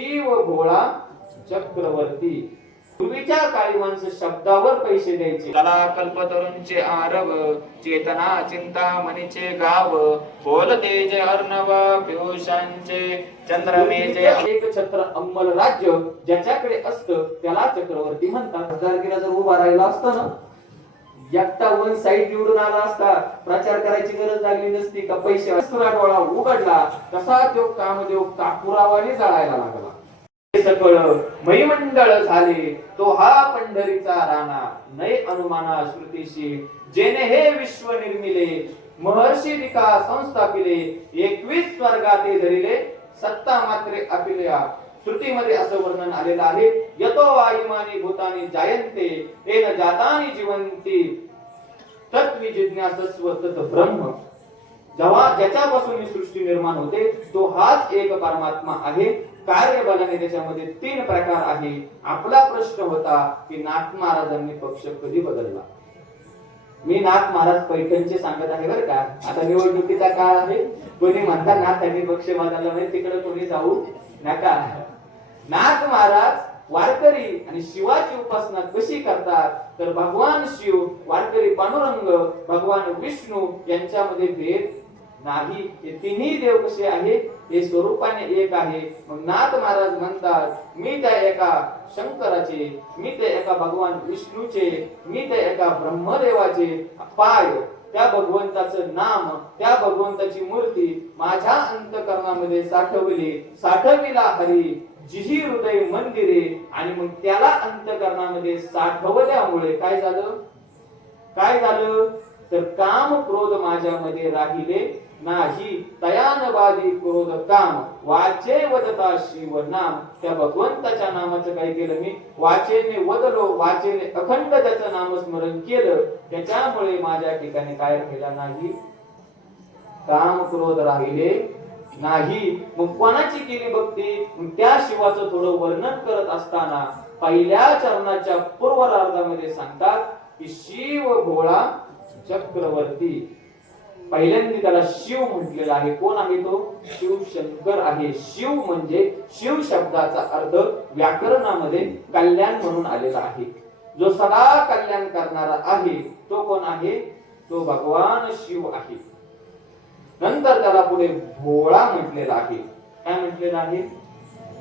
शिव भोळा चक्रवर्ती. पूर्वीच्या काळी माणसं शब्दावर पैसे द्यायचे. कला कल्पतरूंचे आरव, चेतना चिंतामणीचे गाव, बोलते जे अर्णव पियुषांचे चंद्रमेचे. एक छत्र अंमल राज्य ज्याच्याकडे असतं त्याला चक्रवर्ती म्हणतात. खासदारकीला जर उभा राहिला असतं ना, एकटा वन साईड निवडून आला असता, प्रचार करायची गरज लागली नसती, का पैसे डोळा उघडला तसा तो कामदेव कापुरावाने जाळायला लागला. सकळ मैमंडळ झाले तो हा पंढरीचा राणा, नय अनुमाना श्रुतीशी जेने हे विश्व निर्मिले, महर्षी विका संस्थापिले, 21 स्वर्गाते धरिले, सत्ता मात्रे अपिल्या. श्रुतीमध्ये असं वर्णन आलेलं आहे, यतो वायुमानी भूतानी जायन्ते तेन जातानी जीवन्ति तत्वी जिज्ञासस्व तत् ब्रह्म. जेव्हा ज्याच्यापासून ही सृष्टी निर्माण होते तो हाच एक परमात्मा आहे. कार्यबलाने त्याच्यामध्ये 3 प्रकार आहे. आपला प्रश्न होता की नाथ महाराजांनी पक्ष कधी बदलला. मी नाथ महाराज पैठणचे सांगत आहे बरं का. आता निवडणुकीचा काळ आहे, कोणी म्हणतात नाथांनी पक्ष बदलला म्हणजे तिकडे कोणी जाऊ नका. नाथ महाराज वारकरी आणि शिवाची उपासना कशी करतात तर भगवान शिव, वारकरी पांडुरंग, भगवान विष्णू यांच्यामध्ये भेद नाही. हे तिन्ही देव कसे आहेत, हे स्वरूपाने एक आहे. मग नाथ महाराज म्हणतात, मी त्या एका शंकराचे, मी त्या एका भगवान विष्णूचे, मी त्या एका ब्रह्मदेवाचे पाय, त्या भगवंताचं नाम, त्या भगवंताची मूर्ती माझ्या अंतःकरणामध्ये साठविला हरी जिही हृदय मंदिरे. आणि मग त्याला अंतःकरणामध्ये साठवल्यामुळे काय झालं तर काम क्रोध माझ्यामध्ये राहिले नाही. तयानबादी क्रोध काम वाचे वदता शिव नाम. त्या भगवंताच्या नामाचं काय केलं मी, वाचेने वदलो, वाचेने अखंड त्याचं नामस्मरण केलं. त्याच्यामुळे माझ्या ठिकाणी काय राहिला नाही, काम क्रोध राहिले नाही. मग कोणाची केली भक्ती, त्या शिवाचं थोडं वर्णन करत असताना पहिल्या चरणाच्या पूर्वार्धामध्ये सांगतात की शिव भोळा चक्रवर्ती. पहिल्यांदा त्याला शिव म्हटलेला आहे. कोण आहे तो, शिव शंकर आहे. शिव म्हणजे शिव शब्दाचा अर्थ व्याकरणामध्ये कल्याण म्हणून आलेला आहे. जो सदा कल्याण करणारा आहे तो कोण आहे, तो भगवान शिव आहे. नंतर त्याला पुढे भोळा म्हटलेला आहे. काय म्हटलेला आहे,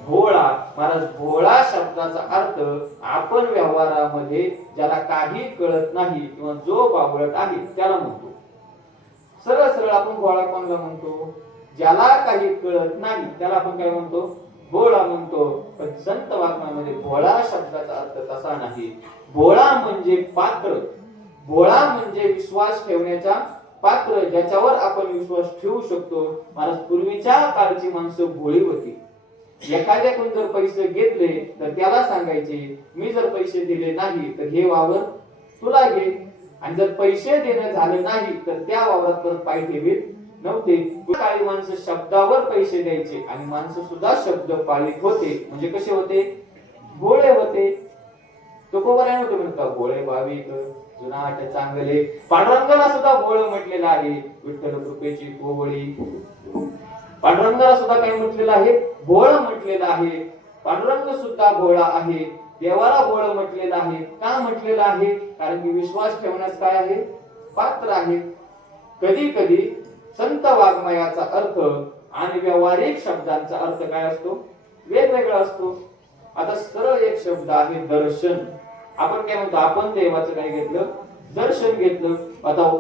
भोळा. महाराज भोळा शब्दाचा अर्थ आपण व्यवहारामध्ये ज्याला काही कळत नाही किंवा जो बावळट आहे त्याला म्हणतो. सरळ सरळ आपण भोळा कोणाला म्हणतो, ज्याला काही कळत नाही त्याला आपण काय म्हणतो, भोळा म्हणतो. पण संत वाङ्मयामध्ये भोळा शब्दाचा अर्थ तसा नाही. भोळा म्हणजे पात्र, भोळा म्हणजे विश्वास ठेवण्याचा पात्र, ज्याच्यावर आपण विश्वास ठेवू शकतो. महाराज पूर्वीच्या काळची माणसं भोळी होती. एखाद्याकडून जर पैसे घेतले तर त्याला सांगायचे, मी जर पैसे दिले नाही तर हे वावर तुला घे. आणि जर पैसे देणं झाले नाही तर त्या वावरात परत पाय ठेवीत नव्हते. काळी माणसं शब्दावर पैसे द्यायचे आणि माणसं सुद्धा शब्द पाळीत होते. म्हणजे कसे होते, भोळे होते. तुकोबराय नव्हते म्हणतात भोळे भाविक जुनाट चांगले. पांडुरंगाला सुद्धा भोळ म्हटलेलं आहे. विठ्ठल कृपेची कोवळी, पांडुरंगाला सुद्धा काय म्हटलेलं आहे, भोळ म्हटलेलं आहे. पांडुरंग सुद्धा भोळा आहे. देवाला भोळ म्हटलेलं आहे. का म्हटलेलं आहे, कारण की विश्वास ठेवण्यास काय आहे, पात्र आहे. कधी कधी संत वाङ्मयाचा अर्थ आणि व्यावहारिक शब्दांचा अर्थ काय असतो, वेगवेगळा असतो. आता सरळ एक शब्द आहे दर्शन. आपण काय म्हणतो, आपण देवाचं काय घेतलं, दर्शन घेतलं. आता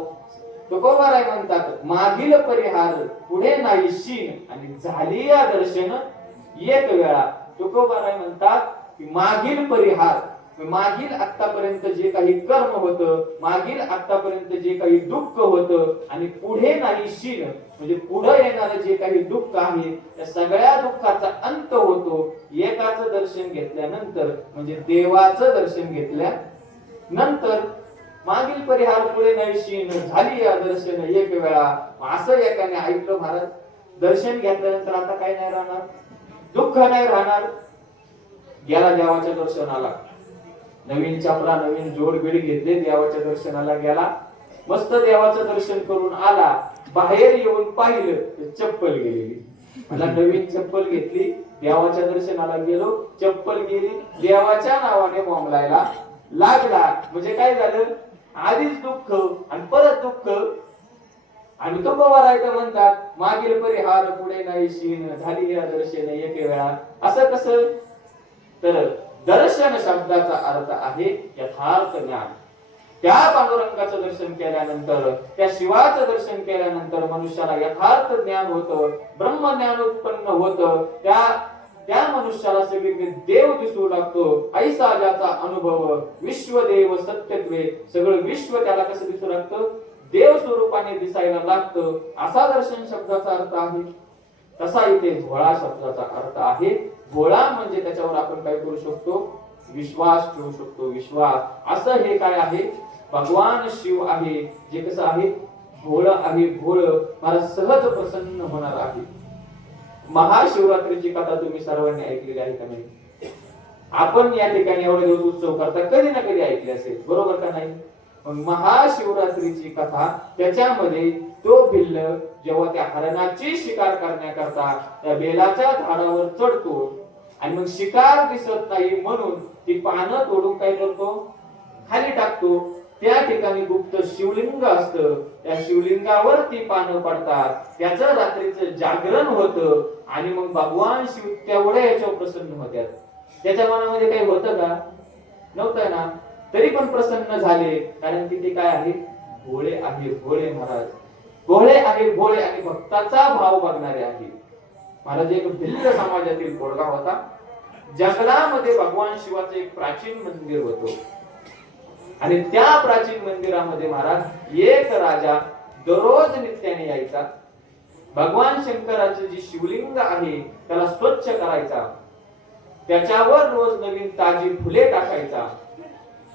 तुकोबाराय म्हणतात, मागील परिहार पुढे नाही शीन आणि झाली या दर्शन एक वेळा. तुकोबाराय म्हणतात की मागील परिहार, मागील आतापर्यंत जे काही कर्म होतं, मागील आतापर्यंत जे काही दुःख होतं, आणि पुढे नाही शीन म्हणजे पुढे येणारे जे काही दुःख आहे त्या सगळ्या दुःखाचा अंत होतो एकाच दर्शन घेतल्यानंतर, म्हणजे देवाचं दर्शन घेतल्यानंतर. मागील परिहार पुढे नाही शीन झाली या दर्शन एक वेळा. असं एकाने ऐकलं महाराज. दर्शन घेतल्यानंतर आता काय नाही राहणार, दुःख नाही राहणार. गेला देवाच्या दर्शनाला, नवीन चपला नवीन जोडबीड घेतले, देवाच्या दर्शनाला गेला, मस्त देवाचं दर्शन करून आला. बाहेर येऊन पाहिलं तर चप्पल गेलेली. मला नवीन चप्पल घेतली, देवाच्या दर्शनाला गेलो, चप्पल गेली, देवाच्या नावाने बोंबलायला लागला. म्हणजे काय झालं, आधीच दुःख आणि परत दुःख. आणि तो पवारायचं म्हणतात, मागील परिहार पुढे नाही शीन, झाली या दर्शन एके वेळा. असं कसं? तर दर्शन शब्दाचा अर्थ आहे यथार्थ ज्ञान. त्या पांडुरंगाचं दर्शन केल्यानंतर, त्या शिवाचं दर्शन केल्यानंतर मनुष्याला यथार्थ ज्ञान होतं, ब्रह्मज्ञान उत्पन्न होतं. त्या मनुष्याला सगळीकडे देव दिसू लागतो. ऐसा ज्याचा अनुभव विश्वदेव सत्यत्वे, सगळं विश्व त्याला कसं दिसू लागतं, देव स्वरूपाने दिसायला लागतं. असा दर्शन शब्दाचा अर्थ आहे. तसा इथे भोळा शब्दाचा अर्थ आहे. भोळा म्हणजे त्याच्यावर आपण काय करू शकतो, विश्वास ठेवू शकतो. विश्वास, असं हे काय आहे, भगवान शिव आहे, जे कसं आहे, भोळ आहे. भोळ मला सहज प्रसन्न होणार आहे. महाशिवरात्रीची कथा तुम्ही सर्वांनी ऐकलेली आहे का नाही? आपण या ठिकाणी एवढे दिवस उत्सव करता, कधी ना कधी ऐकले असेल, बरोबर का नाही? मग महाशिवरात्रीची कथा, त्याच्यामध्ये तो भिल्ल जेव्हा त्या हरणाची शिकार करण्याकरता त्या बेलाच्या झाडावर चढतो आणि मग शिकार दिसत नाही म्हणून ती पानं तोडून काय करतो, खाली टाकतो. त्या ठिकाणी गुप्त शिवलिंग असतं, त्या शिवलिंगावर ती पानं पडतात. त्याचं रात्रीचं जागरण होतं आणि मग भगवान शिव तेवढ्या याच्यावर प्रसन्न होत्यात. त्याच्या मनामध्ये काही होतं का? नव्हतं ना. तरी पण प्रसन्न झाले, कारण की ते काय आहे, भोळे आहे. भोळे महाराज भोळे आहे, भोळे आणि भक्ताचा भाव बघणारे आहे. महाराज एक भिल्ल समाजातील पोरगा होता. जंगलामध्ये भगवान शिवाचं एक प्राचीन मंदिर होतं आणि त्या प्राचीन मंदिरामध्ये महाराज एक राजा दररोज नित्याने यायचा. भगवान शंकराचं जे शिवलिंग आहे त्याला स्वच्छ करायचा, त्याच्यावर रोज नवीन ताजी फुले टाकायचा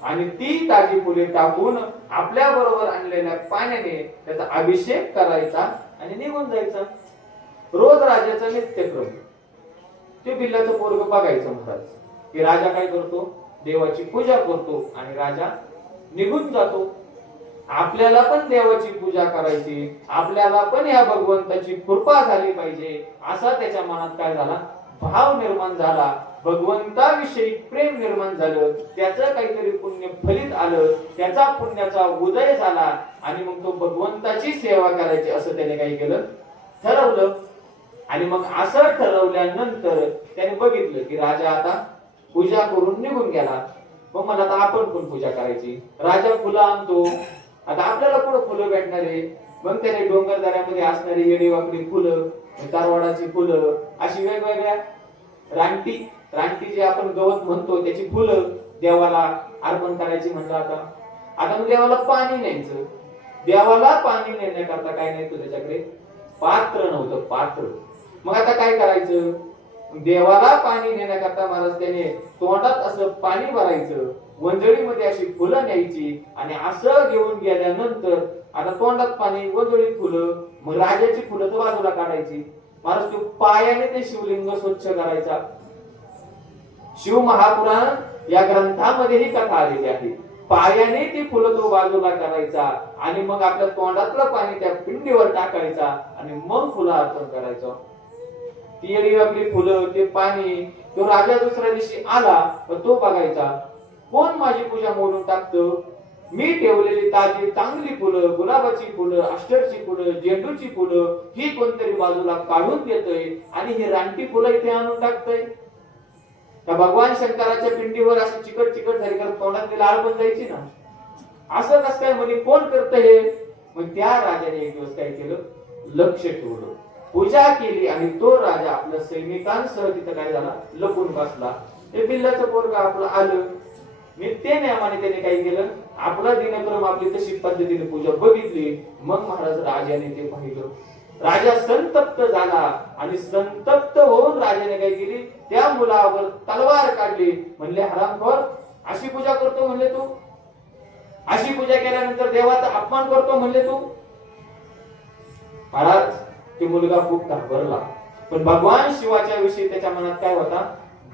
आणि ती ताजी फुले टाकून आपल्या बरोबर आणलेल्या पाण्याने त्याचा अभिषेक करायचा आणि निघून जायचा. रोज राजाचा नित्यक्रम. ते बिल्लाचं पोरग बघायचं महाराज की राजा काय करतो, देवाची पूजा करतो आणि राजा निघून जातो. आपल्याला पण देवाची पूजा करायची, आपल्याला पण या भगवंताची कृपा झाली पाहिजे, असा त्याच्या मनात काय झाला, भाव निर्माण झाला. भगवंताविषयी प्रेम निर्माण झालं, त्याचं काहीतरी पुण्य फलित आलं, त्याचा पुण्याचा उदय झाला आणि मग तो भगवंताची सेवा करायची असं त्याने काय केलं, ठरवलं. आणि मग असं ठरवल्यानंतर त्याने बघितलं की राजा आता पूजा करून निघून गेला. मग मला आता आपण पण पूजा करायची. राजा फुलं आणतो, आता आपल्याला कुठं फुलं भेटणार आहे? मग त्याने डोंगरदऱ्यामध्ये असणारी येडी वाकडी फुलं, कारवाडाची फुलं, अशी वेगवेगळ्या रानटी जे आपण गवत म्हणतो त्याची फुलं देवाला अर्पण करायची म्हणलं. आता मग देवाला पाणी न्यायचं. देवाला पाणी नेण्याकरता काय न्यायचं, त्याच्याकडे पात्र नव्हतं, पात्र. मग आता काय करायचं, देवाला पाणी नेण्याकरता महाराज त्याने तोंडात असं पाणी भरायचं, वंजळीमध्ये अशी फुलं न्यायची आणि असं घेऊन गेल्यानंतर आता तोंडात पाणी, वंजळीत फुलं, मग राजाची फुलं तर बाजूला काढायची. महाराज तो पायाने ते शिवलिंग स्वच्छ करायचा. शिव महापुराण या ग्रंथामध्ये ही कथा आलेली आहे. पायाने ती फुलं तो बाजूला करायचा आणि मग आपल्या तोंडातलं पाणी त्या पिंडीवर टाकायचा आणि मग फुलं अर्पण करायचं. ती येडी आपली फुलं, ते पाणी, तो राजा दुसऱ्या दिवशी आला तर तो बघायचा, कोण माझी पूजा मोडून टाकतं? मी ठेवलेली ताजी चांगली फुलं, गुलाबाची फुलं, अष्टरची फुलं, झेंडूची फुलं ही कोणतरी बाजूला काढून देतय आणि ही रानटी फुलं इथे आणून टाकतय. त्या भगवान शंकराच्या पिंडीवर असं चिकट चिकट झाली कारण तोंडातली लाळ पण जायची ना. असं कसं काय म्हणजे कोण करत हे? मग त्या राजाने एक दिवस काय केलं, लक्ष ठेवलं, पूजा केली आणि तो राजा आपल्या सैनिकांसह तिथं काय झाला, लपून बसला. ते बिल्लाचं पोरगा आपलं आलं, नित्य नियमाने त्याने काय केलं, आपला दिनक्रम आपली तशी पद्धतीने पूजा बघितली. मग महाराज राजाने ते पाहिलं. राजा संतप्त झाला आणि संतप्त होऊन राजाने काय केली, त्या मुलावर तलवार काढली. म्हणले, हरामखोर, अशी पूजा करतो म्हणले तू? अशी पूजा केल्यानंतर देवाचा अपमान करतो म्हणले तू? महाराज ते मुलगा खूप घाबरला. पण भगवान शिवाच्या विषयी त्याच्या मनात काय होता,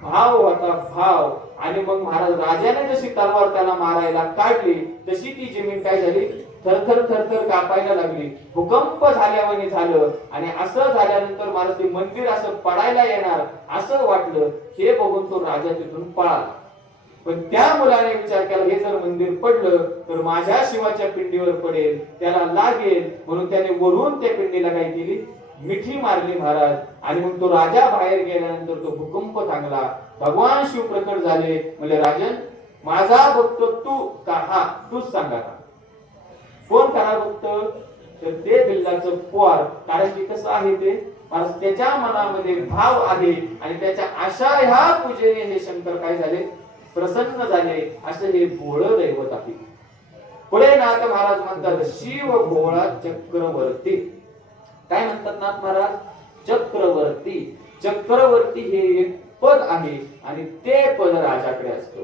भाव होता, भाव. आणि मग महाराज राजाने जशी तलवार त्याला मारायला काढली तशी ती जमीन काय झाली, थरथर थरथर कापायला लागली, भूकंप झाल्यावानी झालं आणि असं झाल्यानंतर मला ते मंदिर असं पडायला येणार असं वाटलं. हे बघून तो राजा तिथून पळाला. पण त्या मुलाने विचार केला, हे जर मंदिर पडलं तर माझ्या शिवाच्या पिंडीवर पडेल, त्याला लागेल, म्हणून त्याने वरून त्या पिंडीला काय केली, मिठी मारली महाराज. आणि मग तो राजा बाहेर गेल्यानंतर तो भूकंप थांबला. भगवान शिव प्रकट झाले, म्हणजे राजन माझा भक्त तू का? हा तूच सांगा का कोण खरा भक्त? तर ते बिल्लाचं पोर. कारण की कसं आहे ते महाराज, त्याच्या मनामध्ये भाव आहे आणि त्याच्या आशा ह्या पूजेने हे शंकर काय झाले, प्रसन्न झाले. असं हे भोळं दैवत आहे. पुढे नाथ महाराज म्हणतात, शिव भोळा चक्रवर्ती. काय म्हणतात नाथ महाराज? चक्रवर्ती. चक्रवर्ती हे एक पद आहे आणि ते पद राजाकडे असतं.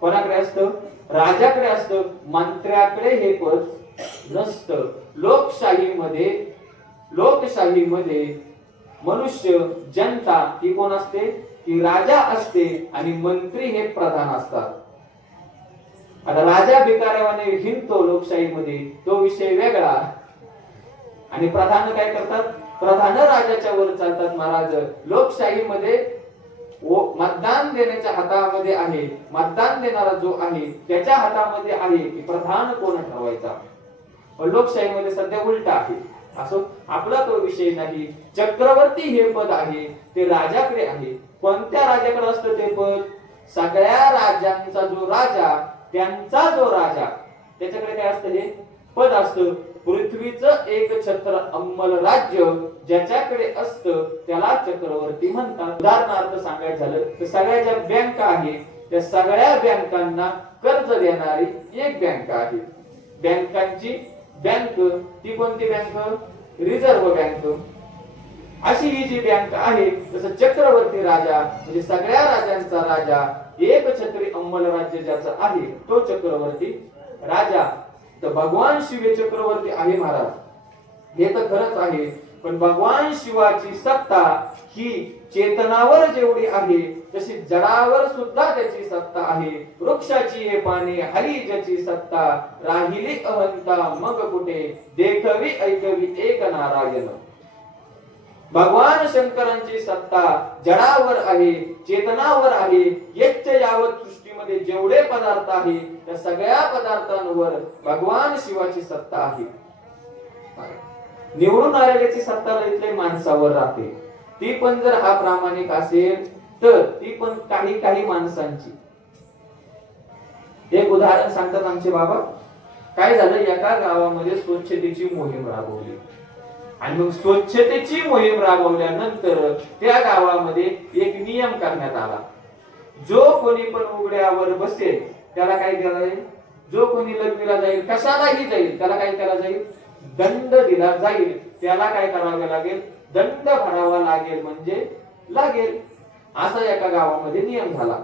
कोणाकडे असतं? राजाकडे असतं. मंत्र्याकडे हे पद नसतं. लोकशाहीमध्ये मनुष्य जनता ही कोण असते? की राजा असते आणि मंत्री हे प्रधान असतात. आता राजा भिकाऱ्याने हिंडतो लोकशाहीमध्ये, तो विषय वेगळा. आणि प्रधान काय करतात? प्रधान राजाच्या वर चालतात महाराज. लोकशाहीमध्ये मतदान देण्याच्या हातामध्ये आहे, मतदान देणारा जो आहे त्याच्या हातामध्ये आहे की प्रधान कोण ठरवायचा. पण लोकशाहीमध्ये सध्या उलट आहे. असो, आपला तो विषय नाही. चक्रवर्ती हे पद आहे ते राजाकडे आहे. कोणत्या राजाकडे असतं ते पद? सगळ्या राजांचा जो राजा, त्यांचा जो राजा, त्याच्याकडे काय असतं? हे पद असतं. पृथ्वीचं एक छत्र अंमल राज्य ज्याच्याकडे असतं त्याला चक्रवर्ती म्हणतात. उदाहरणार्थ सांगायचं झालं तर सगळ्या ज्या बँका आहेत त्या सगळ्या बँकांना कर्ज देणारी एक बँक आहे. बँकांची बँक ती कोणती बँक? Reserve bank. अशी ही जी बँक आहे, तसं चक्रवर्ती राजा म्हणजे सगळ्या राजांचा राजा, एक छत्री अंमल राज्य ज्याचा आहे तो चक्रवर्ती राजा. तर भगवान शिव चक्रवर्ती आहे महाराज. हे तर खरंच आहे. पण भगवान शिवाची सत्ता ही चेतनावर जेवढी आहे तशी जडावर सुद्धा त्याची सत्ता आहे. वृक्षाची हे पाने हरी ज्याची सत्ता, राहिली अहंता मग कुठे, देखवी ऐकवी एक नारायण. भगवान शंकरांची सत्ता जडावर आहे, चेतनावर आहे. यच्च यावत सृष्टीमध्ये जेवढे पदार्थ आहे त्या सगळ्या पदार्थांवर भगवान शिवाची सत्ता आहे. निवडून आलेल्याची सत्ता इथल्या माणसावर राहते. ती पण जर हा प्रामाणिक असेल तर ती पण काही माणसांची. एक उदाहरण सांगतात आमचे बाबा. काय झालं, एका गावामध्ये स्वच्छतेची मोहीम राबवली आणि मग स्वच्छतेची मोहीम राबवल्यानंतर त्या गावामध्ये एक नियम करण्यात आला. जो कोणी पण उघड्यावर बसेल त्याला काय केलं जाईल? जो कोणी लग्नीला जाईल, कशालाही जाईल, त्याला काय केला जाईल? दंड दिला जाईल. त्याला काय करावे लागेल? दंड भरावा लागेल, म्हणजे लागेल. असा एका गावामध्ये नियम झाला.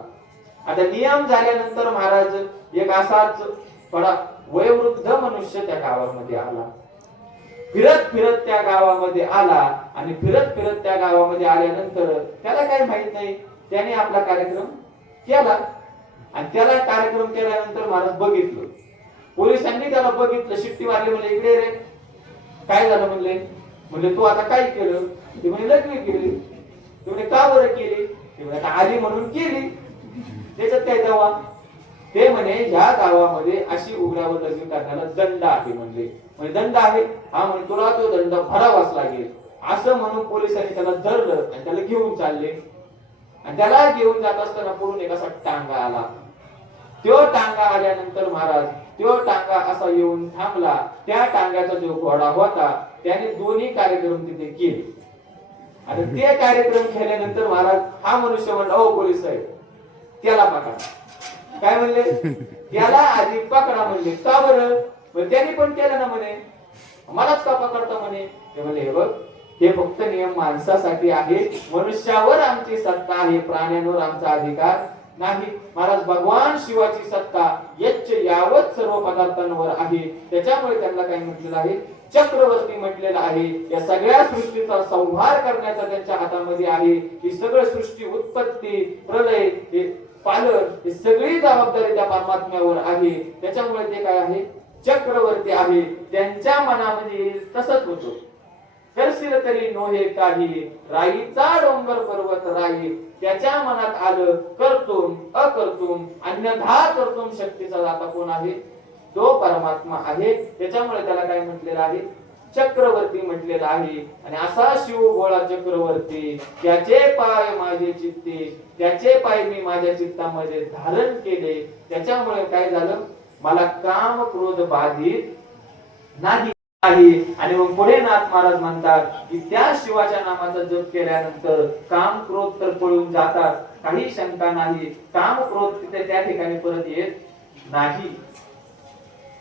आता नियम झाल्यानंतर महाराज एक असाच थोडा वयोवृद्ध मनुष्य त्या गावामध्ये आला. फिरत त्या गावामध्ये आला आणि फिरत त्या गावामध्ये आल्यानंतर त्याला काय माहित नाही, त्याने आपला कार्यक्रम केला. आणि त्याला कार्यक्रम केल्यानंतर महाराज बघितलं, पोलिसांनी त्याला बघितलं, शिट्टी मारली. म्हणजे इकडे रे, काय झालं? म्हणले तू आता काय केलं? ते म्हणे लग्न केली. ते म्हणे का बरं केली? ते म्हणे आता आली म्हणून केली, त्याच्यात काय दावा? ते म्हणे ह्या गावामध्ये अशी उघड्यावर लग्न करण्याला दंड आहे. म्हणजे दंड आहे. हा म्हणे तुला तो दंड भरावाच लागेल. असं म्हणून पोलिसांनी त्याला धरलं आणि त्याला घेऊन चालले. आणि त्याला घेऊन जात असताना पुढून एक असा टांगा आला. तो टांगा आल्यानंतर महाराज तो टांगा असा येऊन थांबला. त्या टांग्याचा जो घोडा होता त्याने दोन्ही कार्यक्रम तिथे केले. आणि ते कार्यक्रम केल्यानंतर महाराज हा मनुष्य म्हणला, ओ पोलीस साहेब त्याला पकडा. काय म्हणले? त्याला आधी पकडा म्हणले. का बरं? त्यांनी पण केलं ना म्हणे, मलाच का पकडता म्हणे? ते म्हणले हे बघ, हे फक्त नियम माणसासाठी आहे, मनुष्यावर आमची सत्ता आहे, प्राण्यांवर आमचा अधिकार नाही. महाराज भगवान शिवाची सत्ता यच्च यावत सर्व पदार्थांवर आहे. त्याच्यामुळे त्यांना काय म्हटलेलं आहे? चक्रवर्ती म्हटलेलं आहे. या सगळ्या सृष्टीचा संहार करण्याचा त्यांच्या हातामध्ये आहे. ही सगळं सृष्टी, उत्पत्ती, प्रलय, हे पालन, ही सगळी जबाबदारी त्या परमात्म्यावर आहे. त्याच्यामुळे ते काय आहे? चक्रवर्ती आहे त्यांच्या मनामध्ये तसंच होतं. करशील तरी नोहे काही राईचा डोंगर पर्वत राई, त्याच्या मनात आलं करतून अकर्तून अन्यथा कर्तून शक्तीचा दाता कोण आहे? तो परमात्मा आहे. त्याच्यामुळे त्याला काय म्हटलेलं आहे? चक्रवर्ती म्हटलेलं आहे. आणि असा शिव भोळा चक्रवर्ती, त्याचे पाय माझे चित्ते, त्याचे पाय मी माझ्या चित्तामध्ये धारण केले. त्याच्यामुळे काय झालं? मला काम क्रोध बाधित नाही. आणि मग पुढे नाथ महाराज म्हणतात की त्या शिवाच्या नामाचा जप केल्यानंतर काम क्रोध तर पळून जातात, काही शंका नाही. काम क्रोध तिथे त्या ठिकाणी परत येत नाही.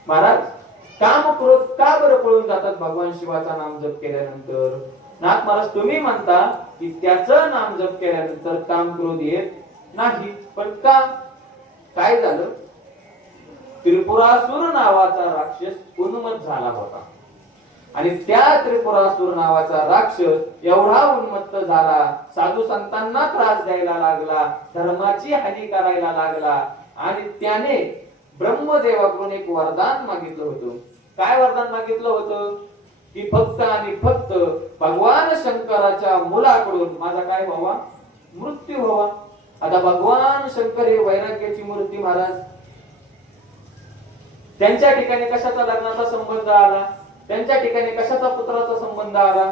महाराज काम क्रोध का बरं पळून जातात भगवान शिवाचा नाम जप केल्यानंतर? नाथ महाराज तुम्ही म्हणता की त्याचं नाम जप केल्यानंतर काम क्रोध येत नाही, पण का? काय झालं? त्रिपुरासुर नावाचा राक्षस उन्मत्त झाला होता. आणि त्या त्रिपुरासुर नावाचा राक्षस एवढा उन्मत्त झाला, साधू संतांना त्रास द्यायला लागला, धर्माची हानी करायला लागला. आणि त्याने ब्रह्मदेवाकडून एक वरदान मागितलं होतं. काय वरदान मागितलं होतं? की फक्त आणि फक्त भगवान शंकराच्या मुलाकडून माझा काय व्हावा? मृत्यू व्हावा. आता भगवान शंकर हे वैराग्याची मूर्ती महाराज, त्यांच्या ठिकाणी कशाचा लग्नाचा संबंध आला? त्यांच्या ठिकाणी कशाचा पुत्राचा संबंध आला?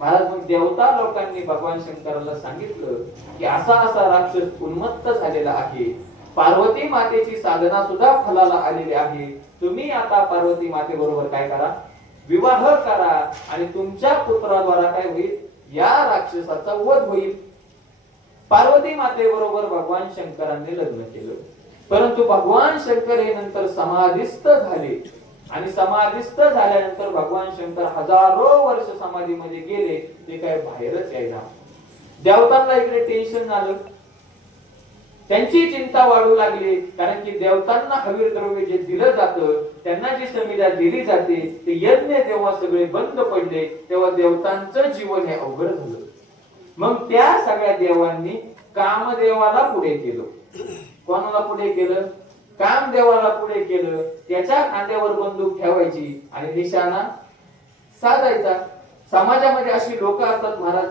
महाराज मग देवता लोकांनी भगवान शंकराला सांगितलं की असा असा राक्षस उन्मत्त झालेला आहे, पार्वती मातेची साधना सुद्धा फलाला आलेली आहे. तुम्ही आता पार्वती माते बरोबर काय करा? विवाह करा आणि तुमच्या पुत्राद्वारा काय होईल? या राक्षसाचा वध होईल. पार्वती माते बरोबर भगवान शंकरांनी लग्न केलं. परंतु भगवान शंकर हे नंतर समाधिस्थ झाले. आणि समाधिस्थ झाल्यानंतर भगवान शंकर हजारो वर्ष समाधीमध्ये गेले. ते काय बाहेरच यायला. देवतांना इकडे टेन्शन आलं, त्यांची चिंता वाढू लागली. कारण की देवतांना हवीर द्रव्य जे दिलं जातं, त्यांना जी संविधा दिली जाते, ते यज्ञ जेव्हा सगळे बंद पडले तेव्हा देवतांचं जीवन हे अवघड झालं. मग त्या सगळ्या देवांनी कामदेवाला पुढे केलं. कोणाला पुढे केलं? कामदेवाला पुढे केलं. त्याच्या खांद्यावर बंदूक ठेवायची आणि निशाणा साधायचा. समाजामध्ये अशी लोक असतात महाराज,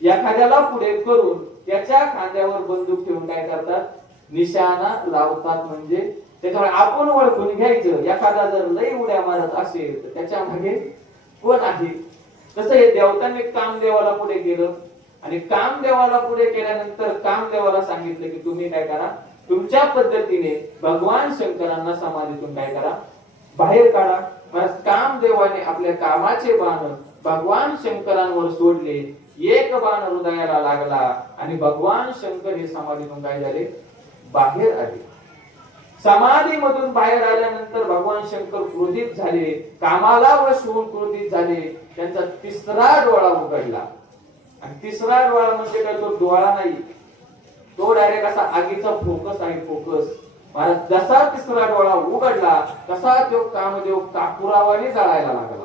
एखाद्याला पुढे करून त्याच्या खांद्यावर बंदूक ठेवून काय करतात? निशाणा लावतात. म्हणजे त्याच्यामुळे आपण ओळखून घ्यायचं, एखादा जर लई उड्या मारत असेल तर त्याच्या मागे कोण आहे. तसं हे देवतांनी कामदेवाला पुढे केलं. आणि कामदेवाला पुढे केल्यानंतर कामदेवाला सांगितलं की तुम्ही काय करा? तुमच्या पद्धतीने भगवान शंकरांना समाधीतून काय करा? बाहेर काढा. कामदेवाने आपल्या कामाचे बाण भगवान शंकरांवर सोडले. एक बाण हृदयाला लागला आणि भगवान शंकर हे समाधीतून काय झाले? बाहेर आले. समाधीमधून बाहेर आल्यानंतर भगवान शंकर क्रोधित झाले, कामाला वश होऊन क्रोधित झाले. त्यांचा तिसरा डोळा उघडला. आणि तिसरा डोळा म्हणजे काय? तो डोळा नाही, तो डायरेक्ट असा आगीचा फोकस आहे. फोकस महाराज जसा तिसरा डोळा उघडला तसा तो कामदेव कापुरावाने जळायला लागला.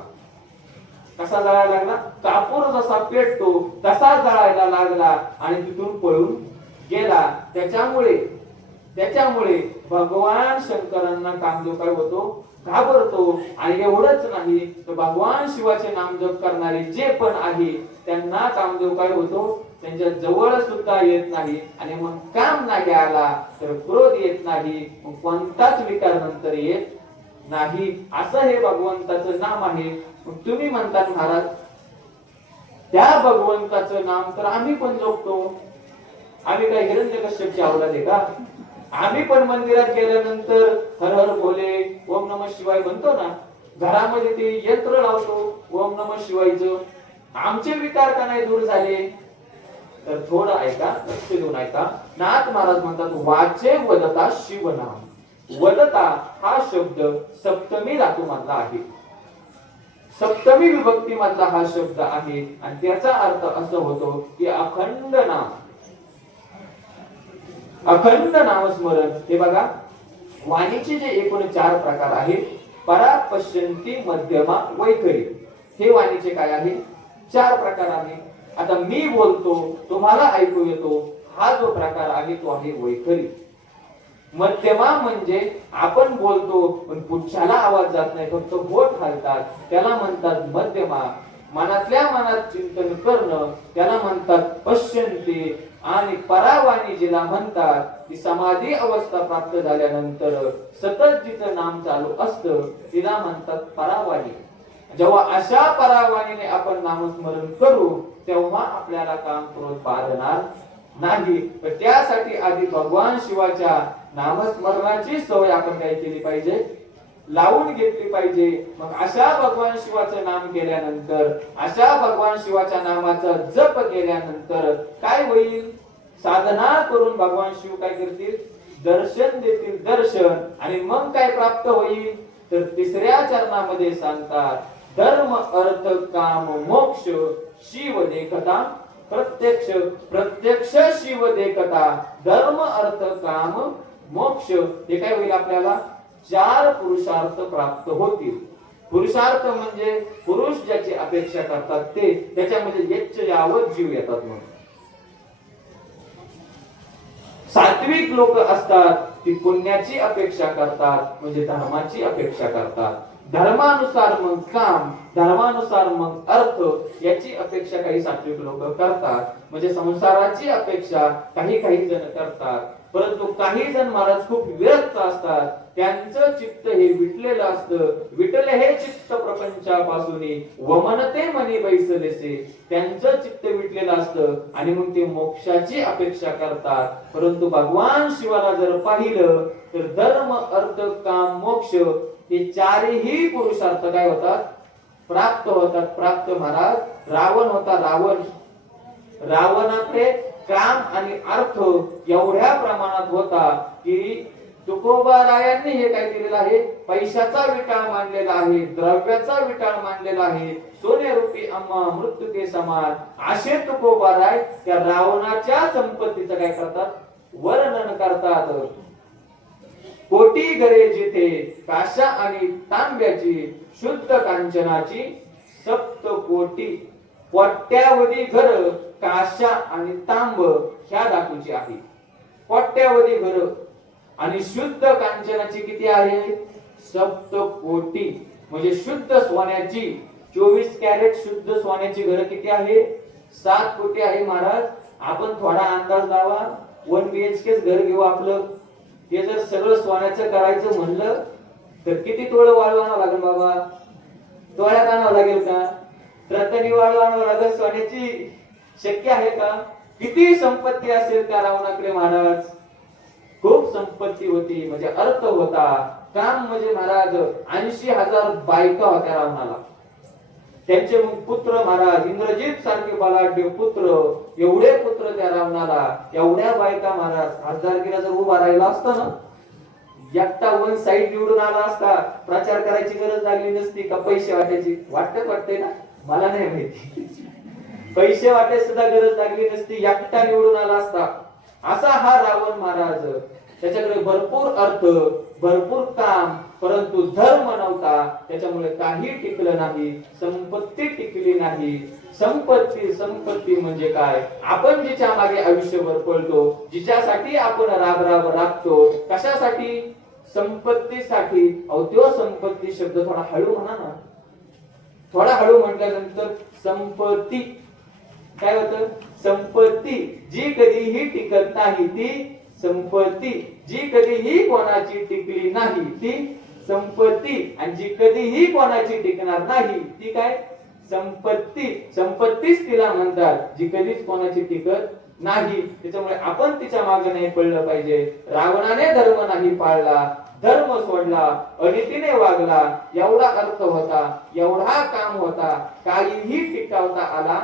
कसा जळायला लागला? कापूर जसा पेटतो तसा जळायला लागला आणि तिथून पळून गेला. त्याच्यामुळे भगवान शंकरांना कामदेव काय होतो? घाबरतो. आणि एवढंच नाही तर भगवान शिवाचे नाम जप करणारे जे पण आहे त्यांना कामदेव काय होतो? त्यांच्या जवळ सुद्धा येत नाही. आणि मग काम नाही आला तर क्रोध येत नाही, मग कोणताच विकार नंतर येत नाही. असं हे भगवंताचं नाम आहे. मग तुम्ही म्हणतात महाराज त्या भगवंताचं नाम तर आम्ही पण जपतो. आम्ही काय हिरण्यकश्यपची अवलाद आहे का? आम्ही पण मंदिरात गेल्यानंतर हर हर भोले ओम नमः शिवाय म्हणतो ना, घरामध्ये ते यंत्र लावतो ओम नमः शिवायचं. आमचे विकार का नाही दूर झाले? तर थोडं ऐका, लक्ष देऊन ऐका. नाथ महाराज म्हणतात वाचे वदता शिवनाम. वदता हा शब्द सप्तमी धातू मधला आहे, सप्तमी विभक्ती मधला हा शब्द आहे. आणि त्याचा अर्थ असं होतो की अखंड नाम, अखंड नामस्मरण. हे बघा वाणीचे जे एकूण 4 प्रकार आहेत, परा, पश्यंती, मध्यमा, वैखरी. हे वाणीचे काय आहे? 4 प्रकार आहे. आता मी बोलतो, तुम्हाला ऐकू येतो, हा जो प्रकार आहे तो आहे वैखरी. मध्यमा म्हणजे आपण बोलतो पण पुढच्याला आवाज जात नाही, फक्त बोट हालतात, त्याला म्हणतात मध्यमा. मनातल्या मनात चिंतन करणं त्याला म्हणतात पश्यन्ते. आणि परावाणी जिला म्हणतात ती समाधी अवस्था प्राप्त झाल्यानंतर सतत जिचं नाम चालू असतं तिला म्हणतात परावाणी. जेव्हा अशा परावाणीने आपण नामस्मरण करू तेव्हा आपल्याला काम क्रोध बाधणार नाही. तर त्यासाठी आधी भगवान शिवाच्या नामस्मरणाची सवय आपण काय केली पाहिजे, लावून घेतली पाहिजे. मग अशा भगवान शिवाचं नाम केल्यानंतर, अशा भगवान शिवाच्या नामाचा जप केल्यानंतर काय होईल, साधना करून भगवान शिव काय करतील, दर्शन देतील, दर्शन. आणि मग काय प्राप्त होईल, तर तिसऱ्या चरणामध्ये सांगतात धर्म अर्थ काम मोक्ष शिव देखता प्रत्यक्ष. प्रत्यक्ष शिव देखता धर्म अर्थ काम मोक्ष. हे काय होईल, आपल्याला 4 पुरुषार्थ प्राप्त होतील. पुरुषार्थ म्हणजे पुरुष ज्याची अपेक्षा करतात ते, त्याच्यामध्ये यच्च यावत जीव येतात. म्हणून सात्विक लोक असतात ती पुण्याची अपेक्षा करतात, म्हणजे धर्माची अपेक्षा करतात. धर्मानुसार मग काम, धर्मानुसार मग अर्थ याची अपेक्षा काही सात्विक लोक करतात. म्हणजे संसाराची अपेक्षा काही जण करतात. परंतु काही जण महाराज खूप विरक्त असतात, त्यांचं चित्त हे विटलेलं असतं. विटले हे चित्त प्रपंचापासून वमनते मनी बैसलेसे. त्यांचं चित्त विटलेलं असतं आणि मग ते मोक्षाची अपेक्षा करतात. परंतु भगवान शिवाला जर पाहिलं तर धर्म अर्थ काम मोक्ष हे 4ही पुरुषार्थ काय होतात, प्राप्त होतात. प्राप्त महाराज रावण होता, रावणाकडे काम आणि अर्थ एवढ्या प्रमाणात होता की तुकोबारायांनी हे काय केलेलं आहे, पैशाचा विटाळ मांडलेला आहे, द्रव्याचा विटाळ मांडलेला आहे. सोने रूपी अम्मा मृत्यू के समान असे तुकोबाराय त्या रावणाच्या संपत्तीचं काय करतात, वर्णन करतात. कोटी घरे जिथे काशा आणि तांब्याची शुद्ध कांचनाची 7 कोटी. कोट्यावधी घर काशा आणि तांब ह्या धातूची आहे. कोट्यावधी घर आणि शुद्ध कांचनाची किती आहे, 7 कोटी. म्हणजे शुद्ध सोन्याची 24 कॅरेट शुद्ध सोन्याची घर किती आहे, 7 कोटी आहे. महाराज आपण थोडा अंदाज लावा, 1 BHK घर घेऊ आपलं. हे जर सगळं सोन्याचं करायचं म्हणलं तर किती तोळं वाळू आणावं लागेल बाबा, तोळ्यात आणावं लागेल का, रतनी वाळू आणावं लागेल सोन्याची, शक्य आहे का. किती संपत्ती असेल त्या रावणाकडे महाराज, खूप संपत्ती होती. म्हणजे अर्थ होता, काम म्हणजे महाराज 80,000 बायका होत्या रावणाला. त्यांचे मग पुत्र महाराज इंद्रजित सारखे बलाढ्य पुत्र, एवढे पुत्र त्या रावणाला, एवढ्या बायका महाराज. खासदारकीला जर उभा राहिला असता ना, एकटा 1 साइड निवडून आला असता, प्रचार करायची गरज लागली नसती का, पैसे वाटायची वाटते ना, मला नाही माहिती, पैसे वाटायची सुद्धा गरज लागली नसती, एकटा निवडून आला असता. असा हा रावण महाराज. त्याच्याकडे भरपूर अर्थ, भरपूर काम, परंतु धर्म नव्हता. त्याच्यामुळे काही टिकलं नाही, संपत्ती टिकली नाही. संपत्ती म्हणजे काय, आपण जिच्या मागे आयुष्यभर पळतो, जिच्यासाठी आपण राबतो, कशासाठी, संपत्तीसाठी. अहो तो संपत्ती शब्द थोडा हळू म्हणा ना, थोडा हळू म्हटल्यानंतर संपत्ती काय होतं, संपत्ती जी कधीही टिकत नाही ती संपत्ती, जी कधीही कोणाची टिकली नाही ती संपत्ती, आणि जी कधीही कोणाची टिकणार नाही ती काय, संपत्ती. संपत्तीच तिला म्हणतात जी कधीच कोणाची टिकत नाही. त्याच्यामुळे आपण तिच्या मागे नाही पडलं पाहिजे. रावणाने धर्म नाही पाळला, धर्म सोडला, अनितीने वागला, एवढा अर्थ होता, एवढा काम होता, काहीही टिकवता आला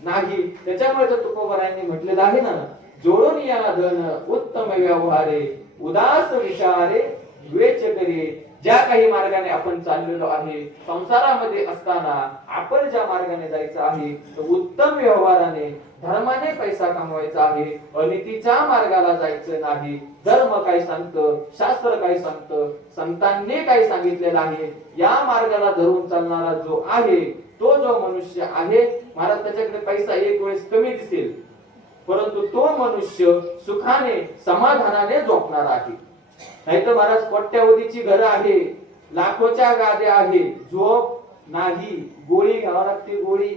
नाही. त्याच्यामुळे तर तुकोबारायांनी म्हटलेलं आहे ना, जोडून या धन उत्तम व्यवहारे उदास विचारे विवेच करे. ज्या काही मार्गाने आपण चाललेलो आहे, संसारामध्ये असताना आपण ज्या मार्गाने जायचं आहे तो उत्तम व्यवहाराने, धर्माने पैसा कमवायचा आहे, अनितीच्या मार्गाला जायचं नाही. धर्म काय सांगतं, शास्त्र काय सांगतं, संतांनी काय सांगितलेलं आहे, या मार्गाला धरून चालणारा जो आहे, तो जो मनुष्य आहे महाराज, त्याच्याकडे पैसा एक वेळेस कमी दिसेल, परंतु तो मनुष्य सुखाने समाधानाने झोपणार आहे. नाही तर महाराज कोट्यावधीची घरं आहे, लाखोच्या गाद्या आहे, झोप नाही, गोळी घ्यावी लागते गोळी.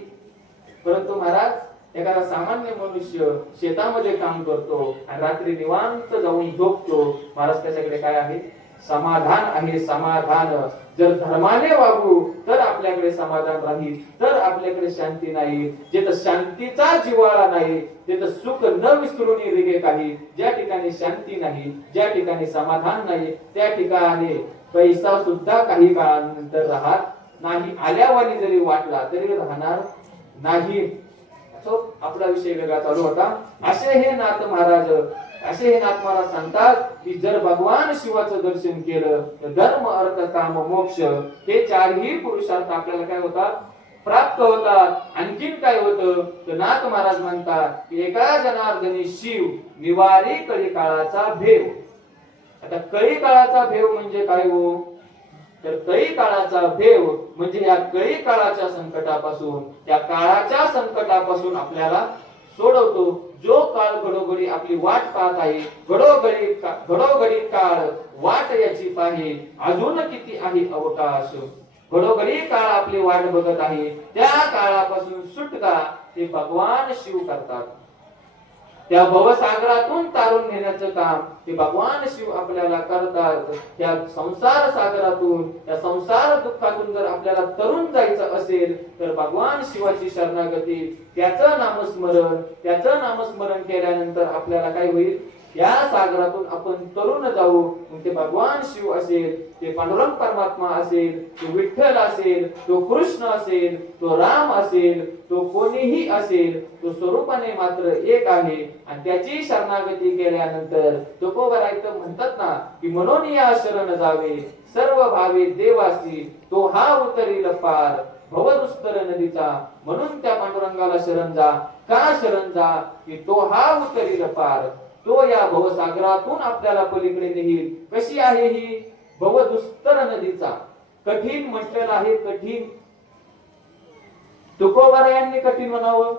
परंतु महाराज एखादा सामान्य मनुष्य शेतामध्ये काम करतो आणि रात्री निवांत जाऊन झोपतो. महाराज त्याच्याकडे काय आहे? समाधान आहे, समाधान. जर धर्माने वागू तर आपल्याकडे समाधान राहील, तर आपल्याकडे शांती नाही. जिथं शांतीचा जिव्हाळा नाही तिथं सुख न विसरून रेगे काही. ज्या ठिकाणी शांती नाही, ज्या ठिकाणी समाधान नाही, त्या ठिकाणी पैसा सुद्धा काही काळानंतर राहत नाही. आल्यावानी जरी वाटला तरी राहणार नाही. आपला विषय वेगळा चालू होता. असे हे नाथ महाराज सांगतात की जर भगवान शिवाचं दर्शन केलं तर धर्म अर्थ काम मोक्ष हे चारही पुरुषार्थ आपल्याला काय होतात? प्राप्त होतात. आणखीन काय होतं तर नाथ महाराज म्हणतात की एका जनार्दनी शिव निवारी कळी काळाचा भेव. आता कळी काळाचा भेव म्हणजे काय हो? तर कळी काळाचा भेव म्हणजे या कळी काळाच्या संकटापासून, या काळाच्या संकटापासून आपल्याला सोडवतो. जो काळ घडोघडी आपली वाट पाहत आहे, घडोघडी काळ वाट याची पाहे, अजून किती आहे अवकाश. घडोघडी काळ आपली वाट बघत आहे, त्या काळापासून सुटका ते भगवान शिव करतात. त्या भवसागरातून तारून नेण्याचं काम ते भगवान शिव आपल्याला करतात. त्या संसार सागरातून, त्या संसार दुःखातून जर आपल्याला तरून जायचं असेल तर भगवान शिवाची शरणागती, त्याचं नामस्मरण केल्यानंतर आपल्याला काय होईल? या सागरातून आपण तरुण जाऊ. ते भगवान शिव असेल, ते पांडुरंग परमात्मा असेल, तो विठ्ठल असेल, तो कृष्ण असेल, तो राम असेल, तो कोणीही असेल, तो स्वरूपाने मात्र एक आहे. आणि त्याची शरणागती केल्यानंतर तुकोबरायत म्हणतात ना की म्हणून या शरण जावे सर्व भावे देवासी, तो हा उतरील पार भवदुस्तर नदीचा. म्हणून त्या पांडुरंगाला शरण जा. का शरण जा? की तो हा उतरील पार, तो या भवसागरातून आपल्याला पलीकडे नेईल. कशी आहे ही? भवदुस्तर नदीचा. कठीण म्हटलेलं आहे, कठीण. तुकोबरायांनी कठीण म्हणावं,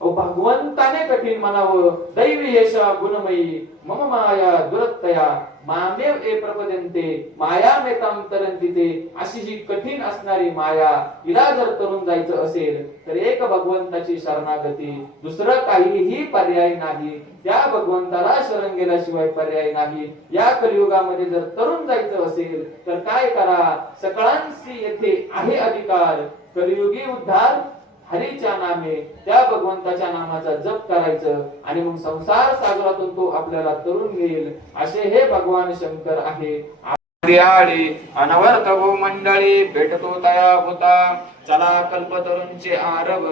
भगवंताने कठीण म्हणावं. दैवी यशा गुणमयी मम माया दुरत्तया मामेव ए प्रपद्यन्ते मायामेतां तरन्ति. अशी ही कठीण असणारी माया, हिला जर तरुण जायचं असेल तर एक भगवंताची शरणागती, दुसरं काहीही पर्याय नाही. त्या भगवंताला शरण गेल्याशिवाय पर्याय नाही. या कलियुगामध्ये जर तरुण जायचं असेल तर काय करा? सकळांशी येथे आहे अधिकार. कलियुगी उद्धार हरीच्या नामे, त्या भगवंताच्या नामाचा जप करायचं आणि मग संसार सागरातून तो आपल्याला तरुण घेईल. असे हे भगवान शंकर आहे. अनवर्थ हो मंडळी भेटतो तया होता. चला कल्पतरूंचे आरव,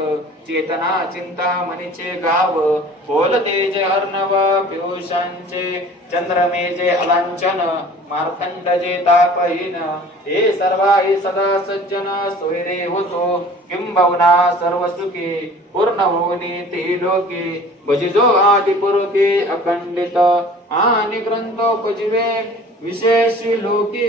चेतना चिंता मनीचे गाव. बोलते जे अर्णव पियुषांचे, चंद्रमे जे अलांचन मार्तंड जे तापहीन. हे सर्वाही सदा सज्जन सोयरे होतो, किंबहुना सर्व सुखी पूर्ण होनी ते लोके. भजिजो आदि पुरुखे अखंडित आणि ग्रंथोपजीवे विशेष लोकी.